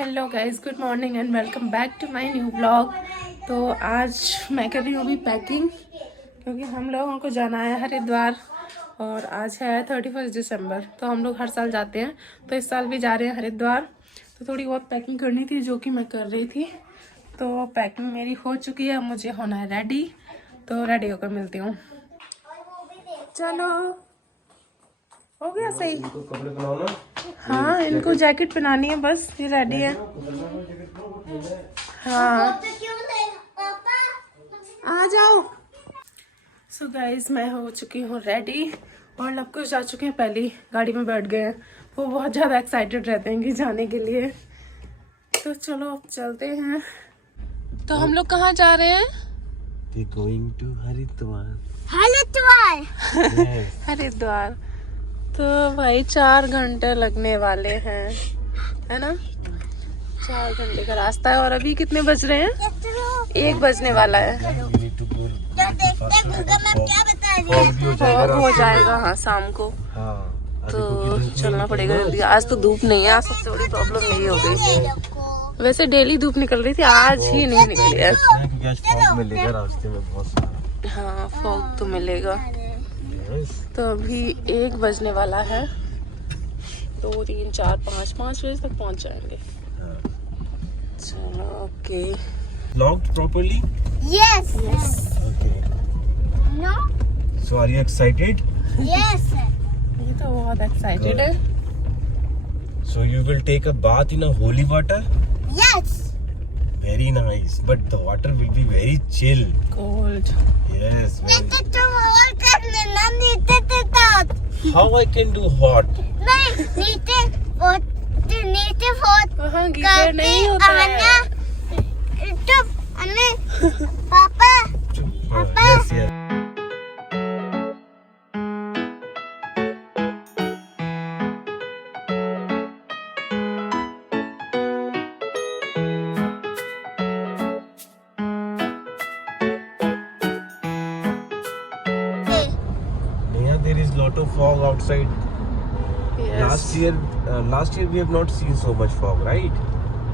Hello guys, good morning and welcome back to my new blog. तो आज मैं कर रही हूँ अभी पैकिंग, क्योंकि हम लोगों को जाना है हरिद्वार और आज है 31 दिसंबर। तो हम लोग हर साल जाते हैं, तो इस साल भी जा रहे हैं हरिद्वार। तो थोड़ी बहुत पैकिंग करनी थी जो कि मैं कर रही थी। तो पैकिंग मेरी हो चुकी है, मुझे होना है रेडी। तो रेडी होकर मिलती हूँ। चलो, हो गया सही। इनको कपड़े बनाओ ना। हाँ, इनको जैकेट पहनानी है, बस ये रेडी है। हाँ, आ जाओ। सो गाइस, मैं हो चुकी हूँ रेडी और लव कुछ जा चुके हैं, पहली गाड़ी में बैठ गए हैं। वो बहुत ज़्यादा एक्साइटेड रहते हैं कि जाने के लिए। तो चलो अब चलते हैं। तो हम लोग कहाँ जा रहे हैं? Going to Haridwar. हरिद्वार हरिद्वार। तो भाई 4 घंटे लगने वाले हैं, है ना? 4 घंटे का रास्ता है। और अभी कितने बज रहे हैं? 1 बजने वाला है। हो जाएगा हाँ शाम को। तो चलना पड़ेगा जल्दी। आज तो धूप नहीं है, आज सबसे बड़ी प्रॉब्लम यही हो गई। वैसे डेली धूप निकल रही थी, आज ही नहीं निकली है। मिलेगा रास्ते में बहुत सारा। हाँ, फॉग तो मिलेगा। तो अभी 1 बजने वाला है। 2, 3, 4, 5 बजे तक पहुंच जाएंगे। चलो, okay. Logged properly? Yes. Yes. Okay. No? So are you excited? Yes. ये तो बहुत एक्साइटेड है। So you will take a bath in a holy water? Yes. Very nice. But the water will be very chill. Cold. Yes. Very. नीचे तुम और करने ना, नीचे तो How I can do hot? नहीं, नीचे बहुत वहाँ गीजर नहीं होता है। पापा Yes, yes. There is lot of fog outside. Yes. Last year we have not seen so much fog, right?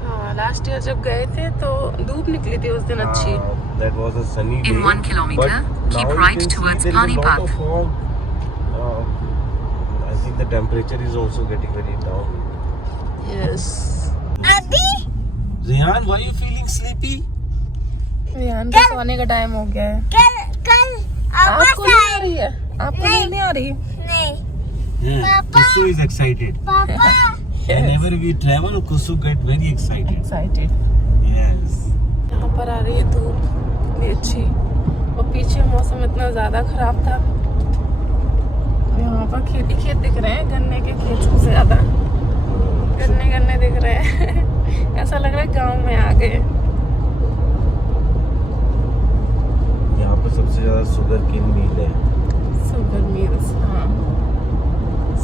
हाँ, लास्ट ईयर जब गए थे तो धूप निकली थी उस दिन अच्छी। That was a sunny day. In 1 kilometer, But keep now right you can see towards there is a lot Panipat. of fog. I think the temperature is also getting very down. Yes. अभी Ziyan, why are you feeling sleepy? यान का सोने का time हो गया है। कल आपको नहीं आ रही है? आपको नींद नहीं आ रही? नहीं Yeah. Papa. Kusu is excited. पापा Whenever we travel, Kusu get very excited. Excited. Yes. यहाँ पर आ रही है धूप भी अच्छी, और पीछे मौसम इतना ज़्यादा खराब था। यहाँ पर खेत ही खेत दिख रहे हैं, गन्ने के खेत सबसे ज़्यादा। गन्ने दिख रहे हैं। ऐसा लग रहा है गांव में आ गए। यहाँ पर सबसे ज्यादा शुगर केन मिल है। सुगर मिल्स, हाँ।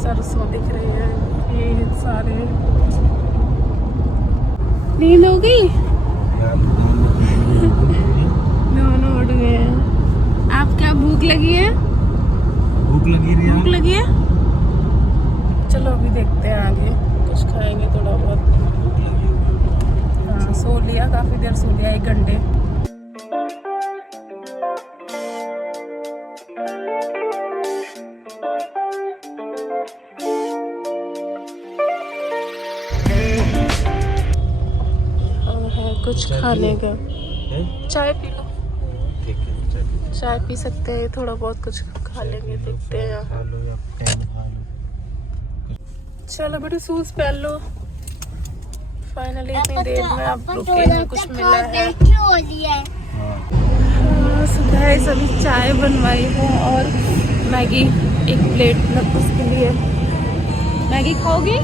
सरसों दिख रहे हैं, ये सारे। नींद हो गई? दोनों उठ गए हैं। आप क्या भूख लगी है? भूख लगी रही भूख लगी है? चलो अभी देखते हैं, आगे कुछ खाएंगे थोड़ा बहुत। हाँ, सो लिया, काफी देर सो लिया, 1 घंटे। और है कुछ खाने का। चाय पी लो। ठीक है, चाय पी सकते हैं, थोड़ा बहुत कुछ खा लेंगे, देखते हैं यहाँ। खा लो या पेन खा लो। चलो बेटे, शूज पहन लो। फाइनली इतनी देर में आप रुके हैं, कुछ मिला है। गाइस, अभी चाय बनवाई है और मैगी 1 प्लेट मतलब उसके लिए। मैगी खाओगी?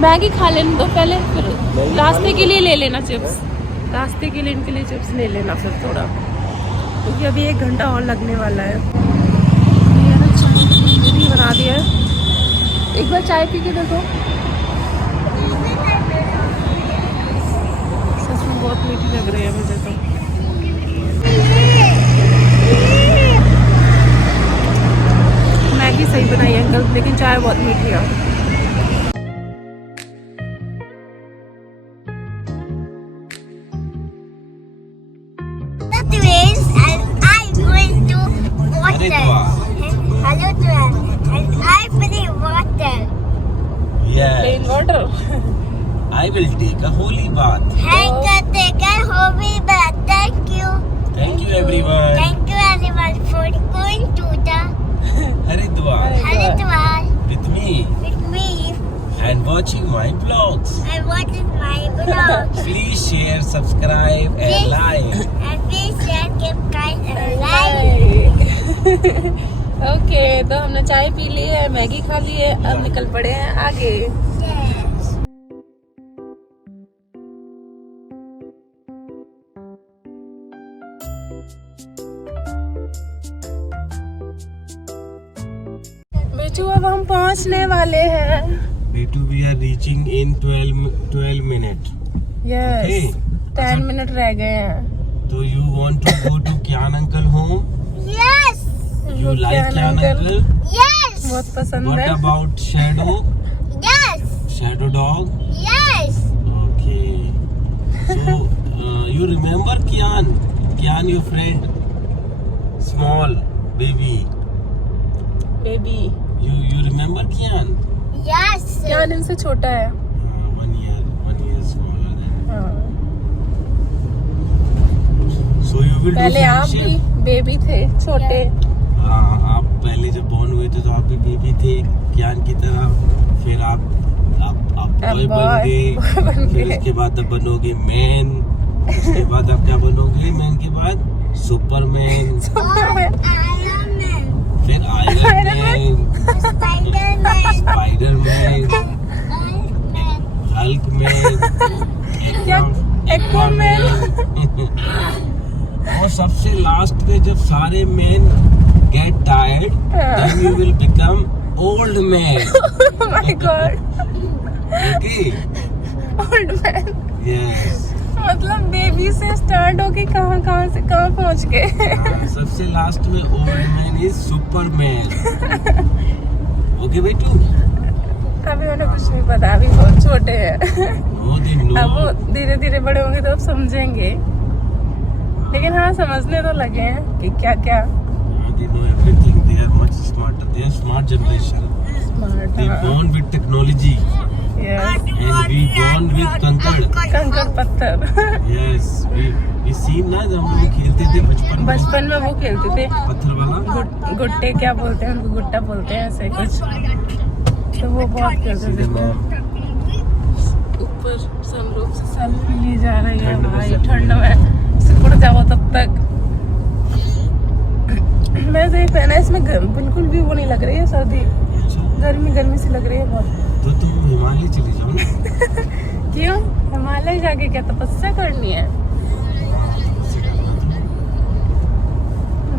मैगी खा लेने दो पहले, फिर रास्ते के लिए ले लेना चिप्स। रास्ते के लिए इनके लिए चिप्स ले लेना फिर थोड़ा, क्योंकि अभी 1 घंटा और लगने वाला है। ये ना चाय बना दिया है, एक बार चाय पी के देखो। सच में बहुत मीठी लग रही है मुझे तो। मैगी सही बनाई है अंकल, लेकिन चाय बहुत मीठी है। Yes. Water I will take a holy bath. Thank you everyone. For going to the Haridwar Haridwar with me with me and watching my vlogs. and what is my blog. Please share, subscribe and Please. like. And please share, give guys a like. Okay, तो हमने चाय P ली है, Maggi खा ली है, अब निकल पड़े हैं आगे। बेटू अब हम पहुंचने वाले हैं। Betu, we are reaching in 12 minutes. Yes, Okay. 10 minute रह गए हैं। So you want to go to Kyan uncle home? Yes, You like Kyan uncle? yes, बहुत पसंद What है। about Shadow? yes, Shadow dog? yes. Okay. So you remember Kyan? Kyan, your friend? Small baby. Baby You remember Kyan? Yes. क्या इनसे छोटा है। 1 year smaller than. हाँ। So you will पहले do आप भी friendship? बेबी थे, छोटे। हाँ, आप पहले जब बॉर्न हुए थे तो आप भी बेबी थे ज्ञान की तरह। फिर आप बॉय बन गए। फिर उसके बाद आप बनोगे मैन। उसके बाद आप क्या बनोगे मैन के बाद? सुपरमैन। Iron Man, फिर Iron Man, Spider-Man, Spiderman, Hulk man, Aquaman. और सबसे लास्ट में जब सारे man get tired, then you will become old man. Oh my God, okay, old man. Yes. मतलब बेबी से स्टार्ट होके कहाँ से कहाँ पहुँच गए। सबसे लास्ट में old man is Superman. Okay बेटू, अभी उन्हें कुछ नहीं पता, अभी बहुत छोटे हैं। No they know. अब वो धीरे धीरे बड़े होंगे तो अब समझेंगे, लेकिन हाँ समझने तो लगे हैं कि क्या क्या। They know everything. They are much smarter. They are smart generation. Smart. They born with technology yes, and we born with कंकड़। कंकड़ पत्थर। Yes, we seen ना जब हम लोग खेलते थे बचपन में बचपन में वो खेलते थे पत्थर वाला। गुट्टे, क्या बोलते हैं उनको, गुट्टा बोलते हैं ऐसे कुछ, तो वो बहुत खेलते थे। ऊपर सनरूफ से सेल्फी ली जा रही है भाई, ठंड में सिकुड़ जाओ तब तक। वैसे ही पहना, इसमें बिल्कुल भी वो नहीं लग रही है सर्दी, गर्मी सी लग रही है बहुत। तो तुम हिमालय चली जाओ ना। क्यों? हिमालय जाके क्या तपस्या करनी है?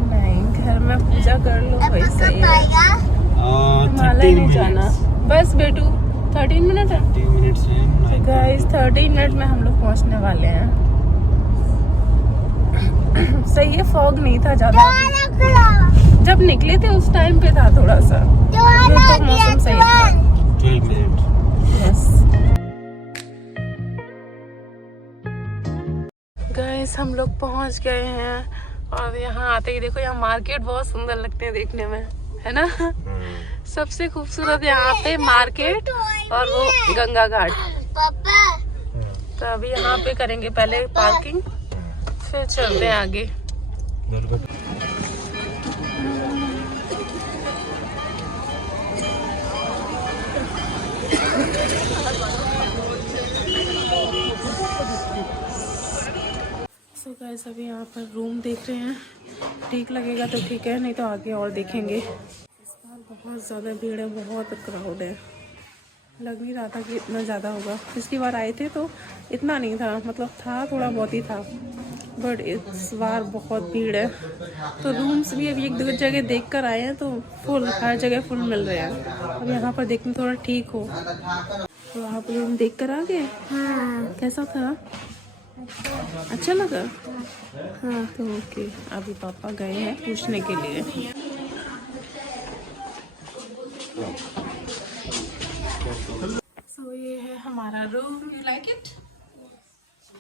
नहीं, घर में पूजा कर लो भाई, सही है। हिमालय नहीं जाना। बस बेटू 13 मिनट है। 30 मिनट्स है। गाइस 13 मिनट में हम लोग पहुंचने वाले हैं। सही है, फॉग नहीं था ज्यादा, जब निकले थे उस टाइम पे था थोड़ा सा, तो मौसम सही था। 12 मिनट। यस गाइस, हम लोग पहुंच गए हैं और यहाँ आते ही देखो, यहाँ मार्केट बहुत सुंदर लगते हैं देखने में, है ना। सबसे खूबसूरत यहाँ पे मार्केट और वो गंगा घाट। तो अभी यहाँ पे करेंगे पहले पार्किंग, फिर चलते हैं आगे। सो गाइस, अभी यहाँ पर रूम देख रहे हैं, ठीक लगेगा तो ठीक है, नहीं तो आगे और देखेंगे। इस बार बहुत ज़्यादा भीड़ है, बहुत क्राउड है, लग नहीं रहा था कि इतना ज़्यादा होगा। पिछली बार आए थे तो इतना नहीं था, मतलब था थोड़ा बहुत ही था, बट इस बार बहुत भीड़ है। तो रूम्स भी अभी एक दो जगह देख कर आए हैं तो फुल, हर जगह फुल मिल रहे हैं। अब यहाँ पर देखने थोड़ा ठीक हो। तो आप रूम देख कर आ गए? हाँ। कैसा था? अच्छा लगा? हाँ। तो ओके, अभी पापा गए हैं पूछने के लिए। सो ये है हमारा room, you like it?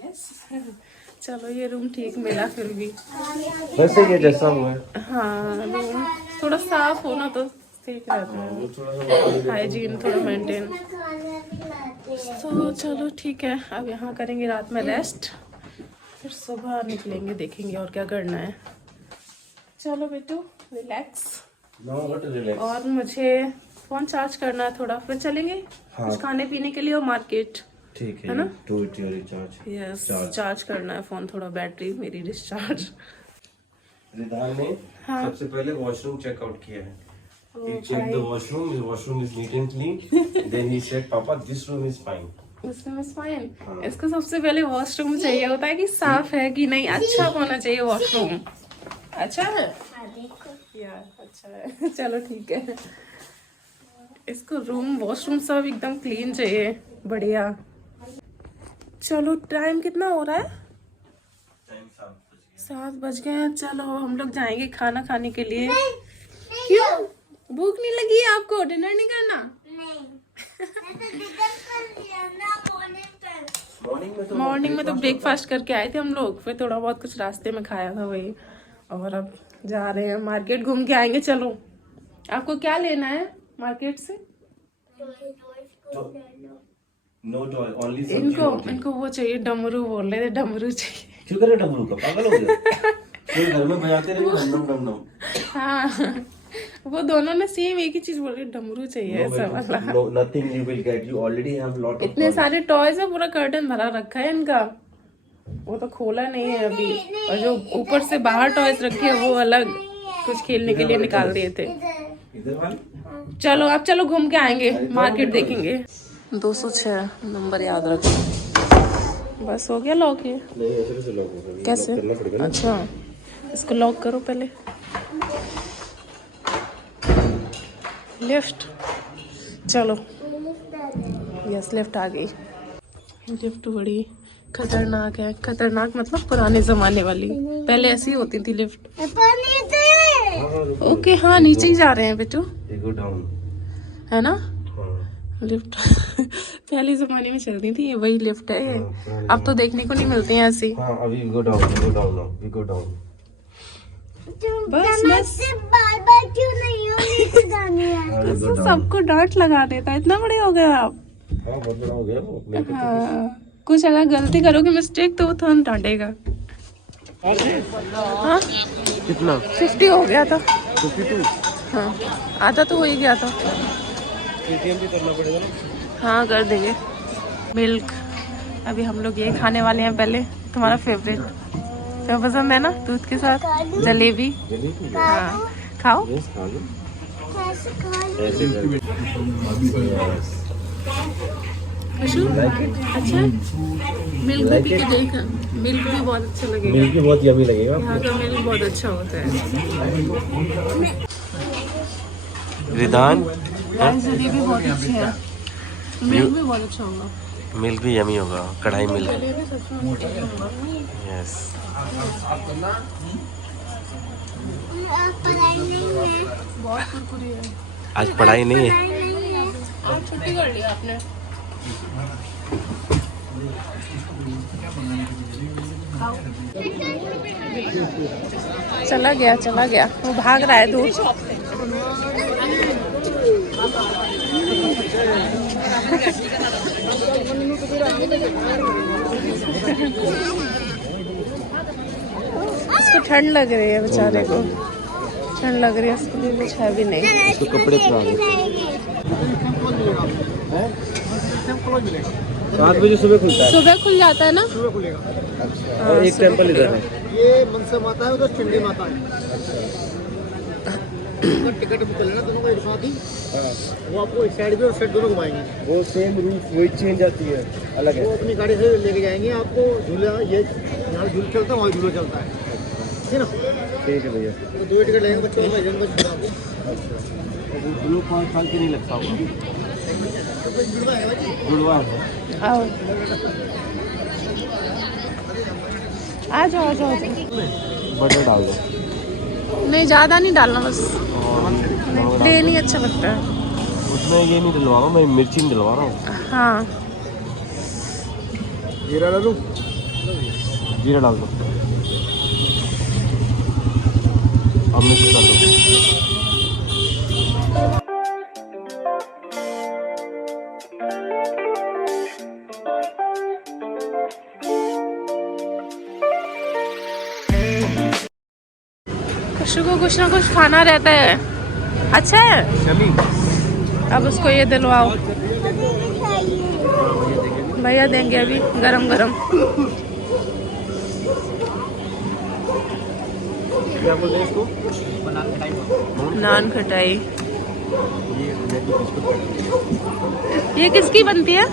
Yes. चलो ये रूम ठीक मिला फिर भी। वैसे ये जैसा हुआ है। हाँ रूम थोड़ा साफ होना तो ठीक रहता है, हाइजीन थोड़ा मेंटेन। तो चलो ठीक है, अब यहाँ करेंगे रात में रेस्ट, फिर सुबह निकलेंगे, देखेंगे और क्या करना है। चलो बेटू रिलैक्स। और मुझे फोन चार्ज करना है थोड़ा, फिर चलेंगे कुछ खाने पीने के लिए और मार्केट। ठीक है ना? Do it your recharge. Yes charge करना है फोन, थोड़ा बैटरी मेरी डिस्चार्ज। रिदान ने सबसे पहले वॉशरूम चेकआउट किया है। He checked the washroom. The washroom is neat and clean. Then he said, "Papa, this room is fine." This room is fine. इसको सबसे पहले वॉशरूम चाहिए होता है कि साफ है कि नहीं, अच्छा होना चाहिए वॉशरूम। अच्छा है यार, अच्छा है। चलो ठीक है, इसको रूम वॉशरूम सब एकदम क्लीन चाहिए, बढ़िया। चलो टाइम कितना हो रहा है? 7 बज गए हैं। चलो हम लोग जाएंगे खाना खाने के लिए। क्यों भूख नहीं लगी है आपको? डिनर नहीं करना? मॉर्निंग में तो ब्रेकफास्ट करके आए थे हम लोग, फिर थोड़ा बहुत कुछ रास्ते में खाया था वही, और अब जा रहे हैं मार्केट, घूम के आएंगे। चलो आपको क्या लेना है मार्केट से? No toy, only सब्जी इनको रोटी। इनको वो चाहिए, डमरू बोल रहे थे, डमरू चाहिए। क्यों करे डमरू का? पागल हो गया? फिर घर में बजाते रहे डम डम डम डम। हाँ वो दोनों ने सेम एक ही चीज बोल रही, डमरू चाहिए ऐसा वाला। No, nothing you will get. You already have lot of इतने toys. सारे टॉयज है, पूरा कर्टन भरा रखा है इनका, वो तो खोला नहीं है अभी। और जो ऊपर से बाहर टॉयज रखे हैं वो अलग कुछ खेलने के लिए निकाल दिए थे। इधर वाली? चलो अब चलो घूम के आएंगे, मार्केट देखेंगे। 206 नंबर याद रखो। बस हो गया लॉक? ये नहीं, ऐसे से लॉक होगा। कैसे? करना पड़ेगा ना। अच्छा इसको लॉक करो पहले। लिफ्ट, चलो यस लिफ्ट आ गई। लिफ्ट बड़ी खतरनाक है, खतरनाक मतलब पुराने जमाने वाली, पहले ऐसी होती थी लिफ्ट। ओके हाँ नीचे ही जा रहे हैं बेटू, Go down. है ना हाँ। लिफ्ट। पहले जमाने में चलती थी, ये वही लिफ्ट है ये, अब तो देखने को नहीं मिलती हैं ऐसी। हाँ अभी go down now. We go down. बस बस बार बार क्यों नहीं हो नीचे जाने है? तो सबको डांट लगा देता है, इतना बड़े हो गए आप। हाँ बहुत बड़ा हो गया वो अपने को। हाँ कुछ अगर गलती करोगे मिस्टेक तो वो तुरंत डांटेगा। हाँ कितना? 50 हो गया था। 52? हाँ आधा तो हो ही गया था। ATM भी करना पड़ेगा ना? हाँ कर देंगे। मिल्क, अभी हम लोग ये खाने वाले हैं पहले। तुम्हारा फेवरेट क्या पसंद है ना, दूध के साथ जलेबी? जलेबी? हाँ खाओ। यस खा लो। कैसे खा ऐसे खुशू अच्छा, मिल्क भी पी के देख, मिल्क भी बहुत अच्छा लगेगा। मिल्क भी बहुत यमी लगेगा। यहाँ का मिल्क बहुत अच्छा होता है। रिदान जलेबी बहुत अच्छी है, मिल्क भी बहुत अच्छा होगा। मिल्क भी यमी होगा, कढ़ाई मिल्क। जलेबी सच में बहुत अच्छा होगा। यस। पढ़ाई नहीं है? बहुत कुरकुरी है। आज पढ़ाई नहीं है। आज छुट्टी कर लिया आपने? चला गया, वो भाग रहा है दूर। इसको ठंड लग रही है बेचारे को, ठंड लग रही है, उसके लिए कुछ है भी नहीं। इसको कपड़े पहना दो। 7 बजे सुबह खुलता है। सुबह खुल जाता है ना? सुबह खुलेगा। और एक टेंपल इधर है। ये मनसा माता है, उधर चंडी माता है। तो टिकट बुक कर लेना दोनों को एक साथ ही। वो आपको एक साइड भी और साइड दोनों घुमाएंगे। वो सेम रूट वही चेंज आती है, अलग वो है। अपनी गाड़ी से लेके जाएंगे आपको। झूला ये यहाँ झूला चलता है, वहाँ झूला चलता है, ठीक है ना? ठीक है भैया। तो 2 टिकट लगेंगे बच्चों का, जन्म का आपको। वो ग्रुप 5 साल की नहीं लगता होगा। गुड़वा है। आओ आ जाओ। बटर डाल दो। नहीं ज़्यादा नहीं डालना बस, और प्लेन ही अच्छा लगता है। उसमें ये नहीं डलवा रहा हूँ मैं, मिर्ची नहीं डलवा रहा हूँ। हाँ जीरा डालूं? जीरा डाल दो, अब मिक्स कर दो। खुशबू को कुछ ना कुछ खाना रहता है। अच्छा है, शमी अब उसको ये दिलवाओ। भैया देंगे अभी गरम गरम। क्या बोलते हैं इसको? नान खटाई। ये किसकी बनती है?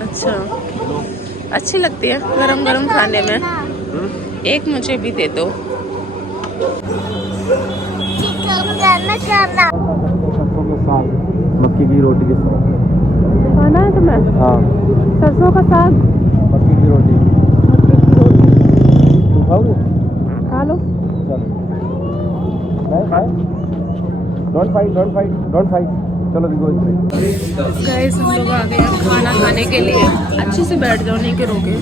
अच्छा, अच्छी लगती है गरम गरम खाने में। एक मुझे भी दे दो। सरसों के साग, मक्की की रोटी के साथ खाना है तुम्हें? हाँ, सरसों का साग, मक्की की रोटी। तू खाओगे? खा लो। Don't fight, don't fight, don't fight. चलो देखो गाइस हम लोग आ गए हैं खाना खाने के लिए। अच्छे से बैठ जाओ, नहीं के रोके।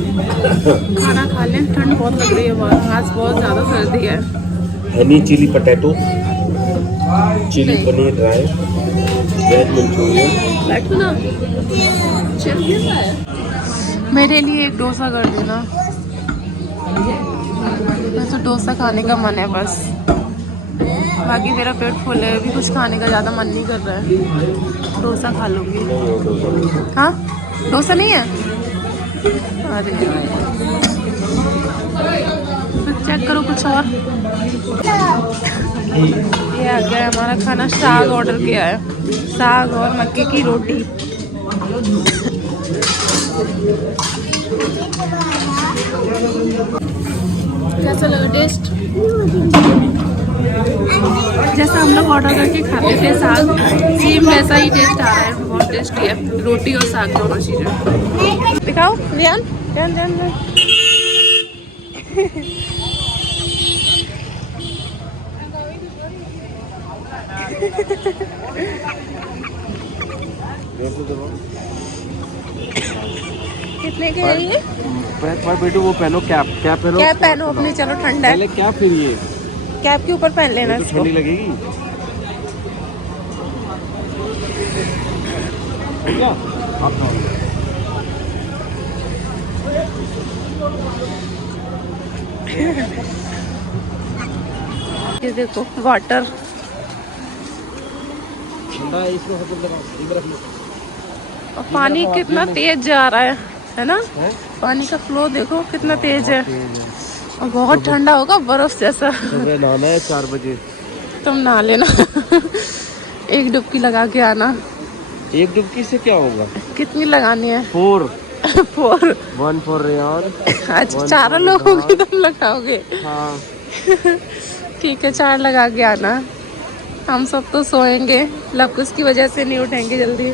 खाना खा लें, ठंड बहुत लग रही है बाहर, आज बहुत ज़्यादा सर्दी है। Honey chilli potato, chilli paneer dry, veg Manchurian. बैठो ना। मेरे लिए एक डोसा कर देना। मैं तो डोसा खाने का मन है बस, बाकी मेरा पेट फुल है, अभी कुछ खाने का ज़्यादा मन नहीं कर रहा है। डोसा खा लूँगी। हाँ, डोसा नहीं है? अरे तो चेक करो कुछ और। ये आ गया हमारा खाना, साग ऑर्डर किया है, साग और मक्के की रोटी। कैसा लगा टेस्ट? जैसा हम लोग ऑर्डर करके खाते थे साग, सेम वैसा ही टेस्ट आ रहा है। बहुत टेस्टी है, रोटी और साग दोनों चीज़ें। दिखाओ रियान, ध्यान ध्यान ध्यान। कितने के है ये? बेटू वो पहनो, कैप कैप पहनो, कैप पहनो अपनी, चलो ठंडा है। पहले कैप, फिर ये कैप के ऊपर पहन लेना तो इसको। ठंडी लगेगी। क्या आप ये देखो वाटर, ठंडा है, इसमें सब लगा, इधर रख लो। और पानी कितना तेज जा रहा है ना? पानी का फ्लो देखो कितना तेज है, और बहुत ठंडा होगा, बर्फ जैसा। सुबह नहाना है 4 बजे। तुम नहा लेना। एक डुबकी लगा के आना। एक डुबकी से क्या होगा? कितनी लगानी है? 4 4। 1 फॉर रेयान। अच्छा, 4 लोगों की तुम लगाओगे? हाँ, ठीक है, 4 लगा के आना। हम सब तो सोएंगे, लवकुश की वजह से नहीं उठेंगे जल्दी,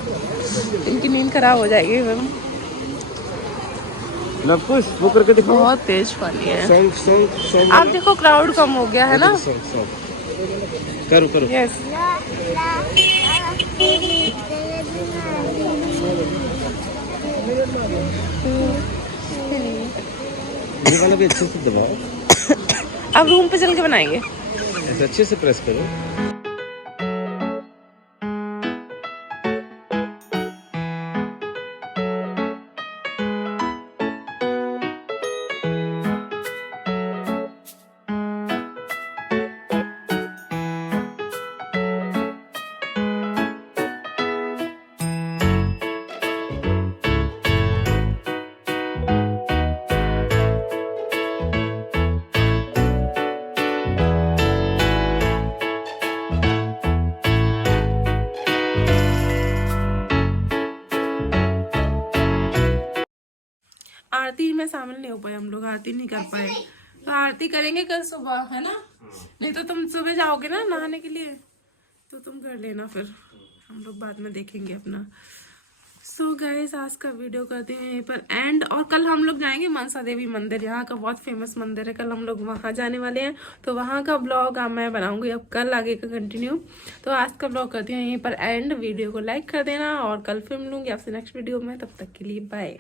इनकी नींद खराब हो जाएगी। लवकुश वो करके दिखाओ। बहुत तेज पानी है। सेंड आप देखो क्राउड कम हो गया है ना? करो करो। यस। ये वाला भी अच्छे से दबाओ। अब रूम पे चल के बनाएंगे। ऐसे अच्छे से प्रेस करो। आरती में शामिल नहीं हो पाए हम लोग, आरती नहीं कर पाए, तो आरती करेंगे कल सुबह, है ना? नहीं तो तुम सुबह जाओगे ना नहाने के लिए, तो तुम कर लेना, फिर हम लोग बाद में देखेंगे अपना। सो गाइस आज का वीडियो करते हैं यहीं पर एंड। और कल हम लोग जाएंगे मनसा देवी मंदिर, यहाँ का बहुत फेमस मंदिर है। कल हम लोग वहाँ जाने वाले हैं, तो वहाँ का ब्लॉग मैं बनाऊंगी अब कल आगे का कंटिन्यू। तो आज का ब्लॉग करती हूँ यहीं पर एंड। वीडियो को लाइक कर देना और कल फिर मिलूंगी आपसे नेक्स्ट वीडियो में। तब तक के लिए बाय।